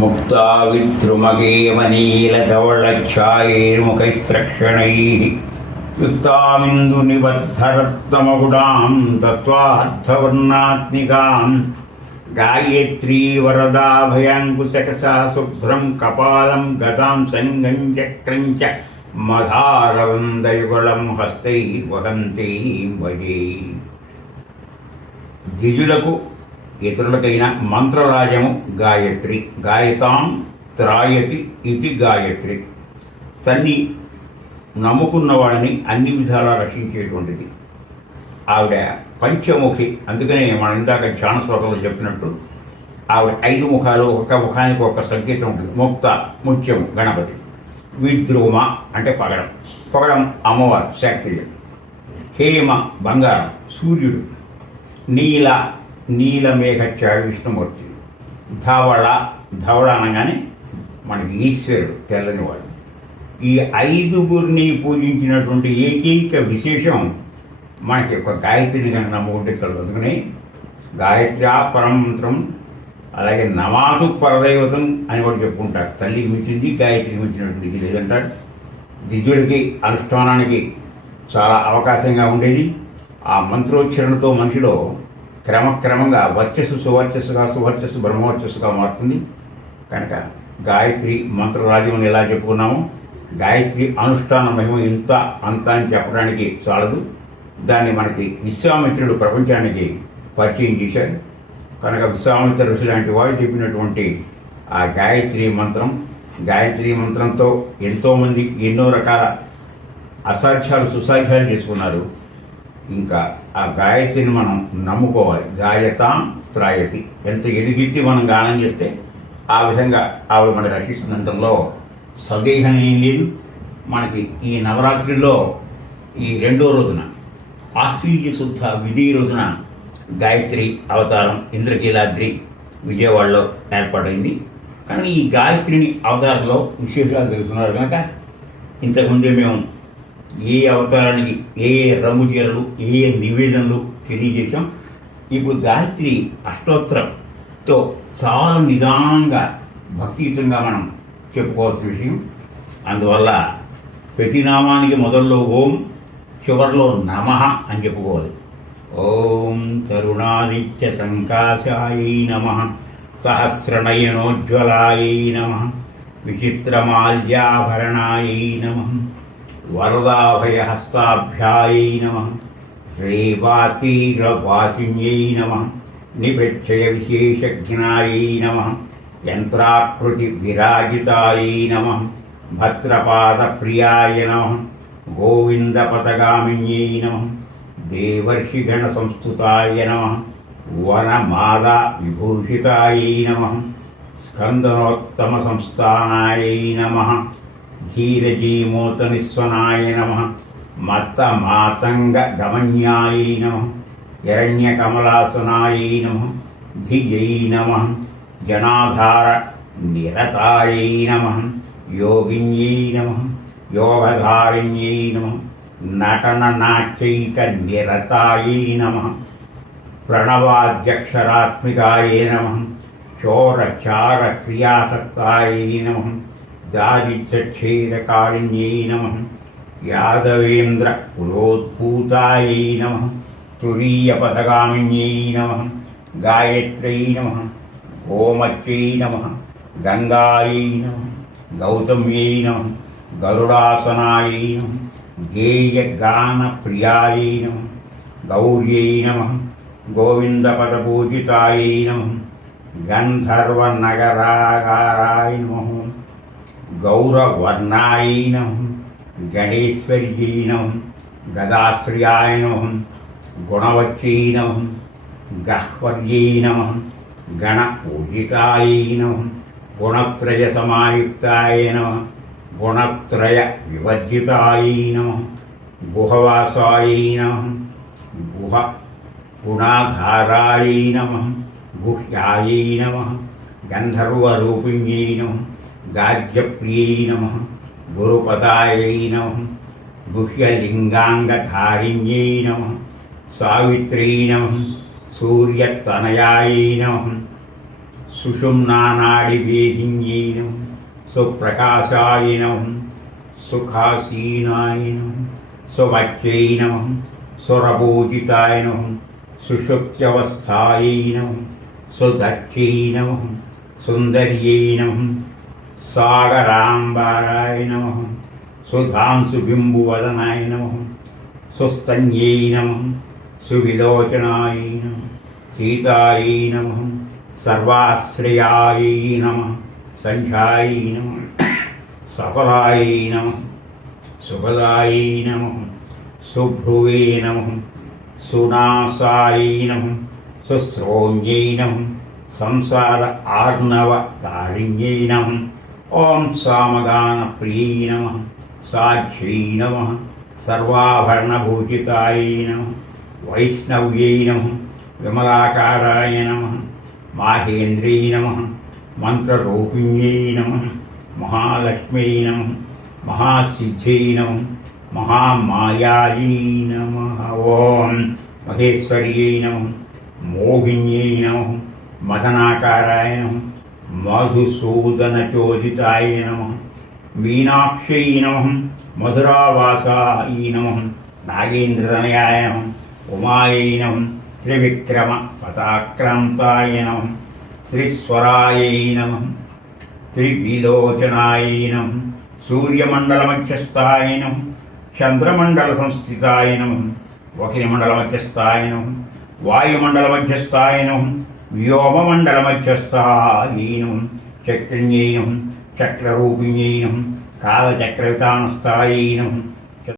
मुक्ताविद्रुमगेवनीलधवलच्छायैर्मुखैस्रक्षणैः युक्तामिन्दुनिबद्धरत्नमकुटां तत्त्वार्थवर्णात्मिकां गायत्री वरदाभयाङ्कुशकसा शुभ्रं कपालं गदां संगं चक्रं च मधारवन्दयुगलं हस्तैर्वहन्तीं भजे। ద్విజులకు ఇతరులకైన మంత్రరాజము గాయత్రి. గాయతాం త్రాయతి ఇది గాయత్రి. తన్ని నమ్ముకున్న వాళ్ళని అన్ని విధాలా రక్షించేటువంటిది ఆవిడ. పంచముఖి, అందుకనే మనం ఇందాక ధ్యాన శ్లోకంలో చెప్పినట్టు ఆవిడ 5 ముఖాలు, ఒక ముఖానికి ఒక సంకేతం ఉంటుంది. ముక్త ముత్యము గణపతి, విద్రుమ అంటే పగడం, పగడం అమ్మవారు శక్తి, హేమ బంగారం సూర్యుడు, నీల నీలమేఘచ్చాడు విష్ణుమూర్తి, ధవళ ధవళ అనగానే మనకి ఈశ్వరుడు తెల్లనివాడు. ఈ 5గురిని పూజించినటువంటి ఏకైక విశేషం మనకి ఒక గాయత్రిని కనుక నమ్ముకుంటే చాలు. అందుకని గాయత్ర్యా పరమంత్రం, అలాగే నమాతు పరదైవతం అని కూడా చెప్పుకుంటారు. తల్లికి మించింది గాయత్రికి మించినటువంటి ఇది లేదంటారు. ద్విజుడికి అనుష్ఠానానికి చాలా అవకాశంగా ఉండేది. ఆ మంత్రోచ్చరణతో మనిషిలో క్రమక్రమంగా వర్చస్సు సువర్చస్సుగా, సువర్చస్సు బ్రహ్మవర్చస్సుగా మారుతుంది. కనుక గాయత్రి మంత్రరాజ్యం అని ఎలా చెప్పుకున్నామో, గాయత్రి అనుష్ఠాన మహిమ ఇంత అంత అని చెప్పడానికి చాలదు. దాన్ని మనకి విశ్వామిత్రుడు ప్రపంచానికి పరిచయం చేశారు. కనుక విశ్వామిత్ర ఋషి లాంటి వాడు చెప్పినటువంటి ఆ గాయత్రి మంత్రంతో ఎంతోమంది ఎన్నో రకాల అసాధ్యాలు సుసాధ్యాలు చేసుకున్నారు. ఇంకా ఆ గాయత్రిని మనం నమ్ముకోవాలి. గాయతాం త్రాయతి, ఎంత ఎదిగిద్ది మనం గానం చేస్తే ఆ విధంగా ఆవిడ మనం రక్షిస్తున్నంతలో సందేహం ఏం లేదు. మనకి ఈ నవరాత్రిలో ఈ 2వ రోజున ఆశ్వీజ శుద్ధ విధి రోజున గాయత్రి అవతారం ఇంద్రకీలాద్రి విజయవాడలో ఏర్పాటైంది. కానీ ఈ గాయత్రిని అవతారంలో విశేషాలు తెలుసుకున్నారు కనుక ఇంతకుముందే మేము ఏ అవతారానికి ఏ రంగు చీరలు ఏ నివేదనలు తెలియజేశాం. ఇప్పుడు గాయత్రి అష్టోత్తరంతో చాలా నిదానంగా భక్తియుతంగా మనం చెప్పుకోవాల్సిన విషయం. అందువల్ల ప్రతి నామానికి మొదల్లో ఓం, చివరిలో నమః అని చెప్పుకోవాలి. ఓం తరుణాదిత్య సంకాశాయై నమః, సహస్రనయనోజ్వలాయై నమః, విచిత్రమాల్యాభరణాయై నమః, వరదాభయహస్తాభ్యాయై నమః, శ్రీవాతీరవాసిన్యై నమః, నిపేక్షయ విశేషజ్ఞాయై నమః, యంత్రాకృతి విరాజితాయై నమః, భద్రపాదప్రియాయ నమః, గోవిందపదగామిన్యై నమః, దేవర్షిగణ సంస్థుతాయ నమః, వనమాలా విభూషితాయై నమః, స్కందనోత్తమ సంస్థానాయై నమః, ధీరజీమూతనిస్వనాయ నమః, మత్తమాతంగ గమన్యాయై నమః, హిరణ్యకమలాసనాయై నమః, ధియై నమః, జనాధార నిరతాయై నమః, యోగిన్యై నమః, యోగధారిణ్యై నమః, నటన నాట్యైక నిరతాయై నమః, ప్రణవాధ్యక్షరాత్మికాయై నమః, చోరచార క్రియాసక్తాయై నమః, దారిద్ర్యక్షేదకారిణ్యై నమః, యాదవేంద్ర కులోద్భూతాయై నమః, తురీయపదగామిన్యై నమః, గాయత్ర్యై నమః, గోమత్యై నమః, గంగాయై నమః, గౌతమ్యై నమః, గరుడాసనాయై నమః, గేయగానప్రియాయై నమః, గౌర్యై నమః, గోవిందపదపూజితాయై నమః, గంధర్వనగరాగారాయ నమః, గౌరవర్ణాయై నమః, గణేశ్వర్యై నమః, గదాశ్రియాయ నమః, గుణవత్యై నమః, గహ్వర్యై నమః, గణపూజితాయై నమః, గుణత్రయ సమాయుక్తాయ నమః, గుణత్రయ వివర్జితాయై నమః, గుహవాసాయై నమః, గుణాధారాయై నమః, గుహ్యాయై నమః, గంధర్వరూపిణ్యై నమః, గార్గ్యప్రియై నమః, గురుపదాయై నమః, గుహ్యలింగాంగధారిణ్యై నమః, సావిత్ర్యై నమః, సూర్యతనయాయై నమః, సుషుమ్నానాడివేహిన్యై నమః సుప్రకాశాయ నమః సుఖాసీనాయ నమః సుమత్యై నమః సురభూజితాయ నమః సుషుప్త్యవస్థాయై నమః సుదర్శై నమః సుందర్యై నమః సాగరాంబారాయ నమః సుధాంశుబింబువదనాయ నమః సుస్తన్యై నమః సువిలోచనాయ నమః సీతాయై నమః సర్వాశ్రయాయై నమః సంధ్యాయై నమః సఫలాయై నమః సుఖదాయై నమః సుభ్రువే నమః సునాసాయై నమః సుశ్రోణ్యై నమః సంసార ఆర్ణవ తారిణ్యై నమః ఓం సామగాన ప్రియై నమః సాధ్యై నమః సర్వాభరణభూషితాయై నమః వైష్ణవ్యై నమః విమలాకారాయ నమః మాహేంద్రై నమః మంత్రరూపిణ్యై నమః మహాలక్ష్మ్యై నమః మహాసిద్ధ్యై నమః మహామాయాయై నమః ఓం మహేశ్వర్యై నమః మోహిన్యై నమః మదనాకారాయ నమః మధుసూదనచోదితాయ నమః మీనాక్షై నమః మధురావాసాయ నమః నాగేంద్రతనయాయ నమః ఉమాయై నమః త్రివిక్రమ పతాక్రాంతాయ నమః త్రిస్వరాయై నమః త్రివిలోచనాయ నమః సూర్యమండలమధ్యస్థాయ నమః చంద్రమండల సంస్థితాయ నమః వకిరమండలమధ్యస్థాయ నమః వాయుమండలమధ్యస్థాయ నమః వ్యోమమండలమధ్యస్థాయ నమః చక్రిణ్యై నమః చక్రరూపిణ్యై నమః కాలచక్రవితానస్థాయ నమః